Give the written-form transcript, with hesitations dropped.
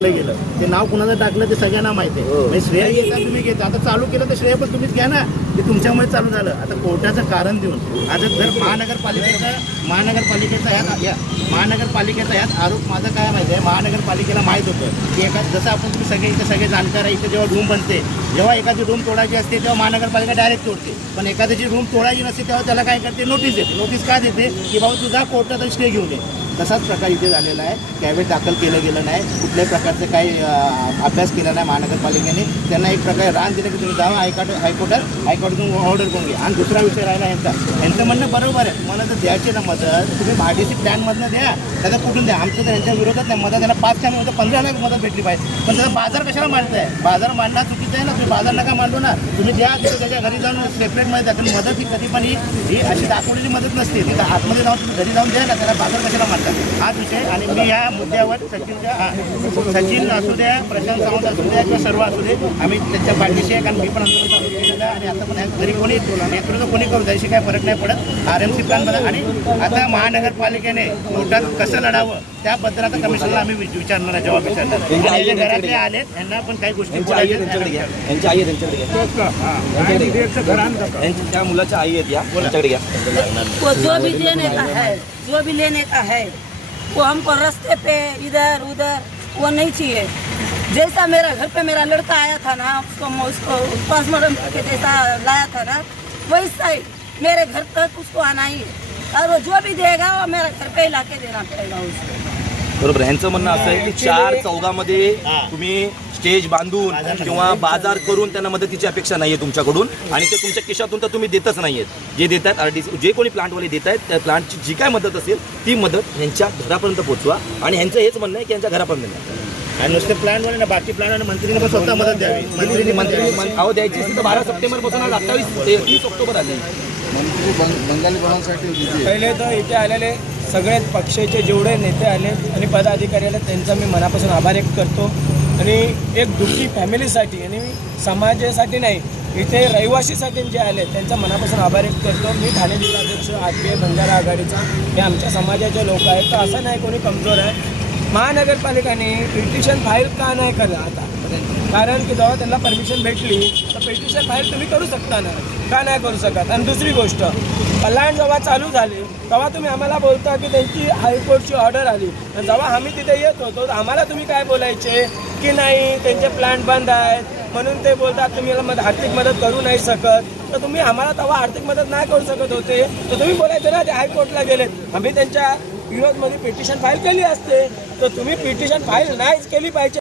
गेलं ते नाव कुणाचं टाकलं ते सगळ्यांना माहिती आहे. म्हणजे श्रेय घेता तुम्ही घेता, आता चालू केलं तर श्रेय पण तुम्हीच घ्या ना, ते तुमच्यामुळे चालू झालं. आता कोर्टाचं कारण देऊन आता जर महानगरपालिकेचा यात आरोप माझा काय माहिती आहे, महानगरपालिकेला माहीत होतं की जसं आपण तुम्ही सगळे इथे सगळे जाणकार आहे, इथे जेव्हा रूम बनते, जेव्हा एखादी रूम तोडायची असते तेव्हा महानगरपालिका डायरेक्ट तोडते, पण एखाद्याची रूम तोडायची नसते तेव्हा त्याला काय करते, नोटीस देते. नोटीस काय देते की बाबा तुझा कोर्टाचा स्टे घेऊन ये. तसाच प्रकार इथे झालेला आहे. कॅवेट दाखल केलं गेलं नाही, कुठल्याही प्रकारचं काही अभ्यास केला नाही महानगरपालिकेने. त्यांना एक प्रकारे रान दिलं की तुम्ही जावा हायकोर्टातून ऑर्डर करून घ्या. आणि दुसरा विषय राहिला यांचं म्हणणं बरोबर आहे, मला तर द्यायची ना मदत, तुम्ही भाडीसी प्लॅनमधनं द्या, त्याचा कुठून द्या, आमचं तर यांच्या विरोधात नाही. मदत त्यांना 5 काय म्हणजे 15 लाख मदत भेटली पाहिजे, पण त्याचा बाजार कशाला मांडताय? बाजार मांडणं चुकीचं आहे ना, तुम्ही बाजार नका मांडू ना, तुम्ही द्या तिथे त्याच्या घरी जाऊन सेपरेटमध्ये द्या. पण मदत ही कधी पण ही अशी दाखवलेली मदत नसते, तिथं आतमध्ये जाऊन तुम्ही घरी जाऊन द्या ना, त्याला बाजार कशाला मांडतात? हाच विषय. आणि मी या मुद्द्यावर सचिन असू द्या, प्रशांत सावंत असू द्या किंवा सर्व असू दे, आम्ही त्याच्या पाठीशी आहे, कारण मी पण आंदोलन चालू केलेलं आहे. आणि आता पण घरी कोणी नेतृत्व कोणी करू द्यायची काही फरक नाही पडत. RMC प्लॅनमध्ये. आणि आता महानगरपालिकेने कोर्टात कसं लढावं त्याबद्दल आता कमिशनरला आम्ही विचारणार आहे, जबाब विचारणार. घरातले आलेत, यांना पण काही गोष्टी त्या मुलाच्या आई आहेत या, त्यांच्याकडे घ्या. जो भी लेने का है वो हमको रास्ते पे इधर उधर वो नहीं चाहिए. जैसा मेरा घर पे मेरा लड़का आया था ना, उसको पोस्टमार्टम करके जैसा लाया था ना, वैसा ही मेरे घर तक उसको आना ही है. और वो जो भी देगा वो मेरा घर पे ला के देना पड़ेगा उसको. बरोबर. यांचं म्हणणं असं आहे की 4-14 मध्ये तुम्ही स्टेज बांधून किंवा बाजार करून त्यांना मदतीची अपेक्षा नाहीये तुमच्याकडून, आणि ते तुमच्या खिशातून तर तुम्ही देतच नाहीयेत. जे देत आहेत RTC, जे कोणी प्लांटवाले देत आहेत, त्या प्लांटची जी काय मदत असेल ती मदत यांच्या घरापर्यंत पोहोचवा. आणि यांचं हेच म्हणणं आहे की यांच्या घरापर्यंत द्या. आणि नुसते प्लॅनवाले ना, बाकी प्लॅनवाले मंत्रीने पण स्वतः मदत द्यावी. मंत्री अहो द्यायची असती तर 12 सप्टेंबरपासून आज 30 ऑक्टोबर आले. बंगाली बनासाठी पहिले तर इथे आलेले सगळे पक्षाचे जेवढे नेते आले आणि पदाधिकारी आले त्यांचा मी मनापासून आभार व्यक्त करतो. आणि एक दुःखी फॅमिलीसाठी आणि समाजासाठी नाही, इथे रहिवासीसाठी जे आले त्यांचा मनापासून आभार व्यक्त करतो. मी ठाणे जिल्हाध्यक्ष RPI बंजारा आघाडीचा, हे आमच्या समाजाचे लोक आहेत. तर असं नाही कोणी कमजोर आहे. महानगरपालिकाने पिटिशन फाईल का नाही केलं आता? कारण की जेव्हा त्यांना परमिशन भेटली तर पिटिशन फाईल तुम्ही करू शकता ना, का नाही करू शकत? आणि दुसरी गोष्ट, प्लांट जेव्हा चालू झाली तेव्हा तुम्ही आम्हाला बोलता की त्यांची हायकोर्टची ऑर्डर आली, आणि जेव्हा आम्ही तिथे येत होतो तर आम्हाला तुम्ही काय बोलायचे की नाही त्यांचे प्लांट बंद आहेत म्हणून ते बोलतात तुम्ही याला आर्थिक मदत करू नाही शकत. तर तुम्ही आम्हाला तेव्हा आर्थिक मदत नाही करू शकत होते तर तुम्ही बोलायचे ना ते हायकोर्टला गेलेत, आम्ही त्यांच्या विरोधमध्ये पिटिशन फाईल केली असते. तर तुम्ही पिटिशन फाईल नाहीच केली पाहिजे.